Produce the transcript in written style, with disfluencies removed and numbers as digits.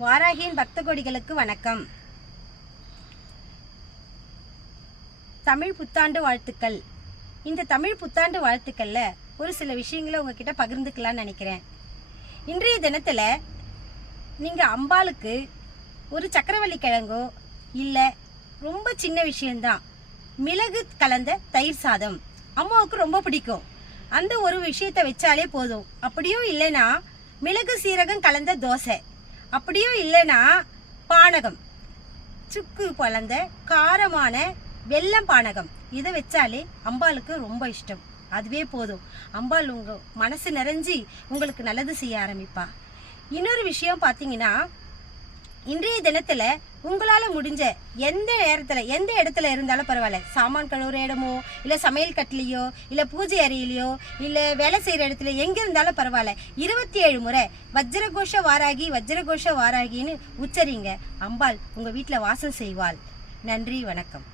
வாராகியின் பக்த கோடிகளுக்கு வணக்கம். தமிழ் புத்தாண்டு வாழ்த்துக்கள். இந்த தமிழ் புத்தாண்டு வாழ்த்துக்கள்ல ஒரு சில விஷயங்களை உங்ககிட்ட பகிர்ந்துக்கலாம்னு நினைக்கிறேன். இன்றைய தினத்துல நீங்க அம்பாளுக்கு ஒரு சக்கரவள்ளி கிழங்கோ இல்ல ரொம்ப சின்ன விஷயம்தான், மிளகு கலந்த தயிர் சாதம் அம்மாவுக்கு ரொம்ப பிடிக்கும். அந்த ஒரு விஷயத்தை வச்சாலே போதும். அப்படியும் இல்லைன்னா மிளகு சீரகம் கலந்த தோசை, அப்படியும் இல்லைன்னா பானகம், சுக்கு கலந்த காரமான வெல்லம் பானகம், இதை வச்சாலே அம்பாளுக்கு ரொம்ப இஷ்டம். அதுவே போதும். அம்பாள் உங்க மனசு நிறைஞ்சி உங்களுக்கு நல்லது செய்ய ஆரம்பிப்பா. இன்னொரு விஷயம் பார்த்தீங்கன்னா, இன்றைய தினத்துல உங்களால முடிஞ்ச எந்த நேரத்துல எந்த இடத்துல இருந்தாலும் பரவாயில்ல, சாமான் கழுவுற இடமோ இல்ல சமையல் கட்டிலையோ இல்ல பூஜை அறையிலையோ இல்ல வேலை செய்யற இடத்துல எங்க இருந்தாலும் பரவாயில்ல, 27 முறை வஜ்ரகோஷ வாராகி வஜ்ரகோஷ வாராகின்னு உச்சரிங்க. அம்பாள் உங்க வீட்டுல வாசம் செய்வாள். நன்றி, வணக்கம்.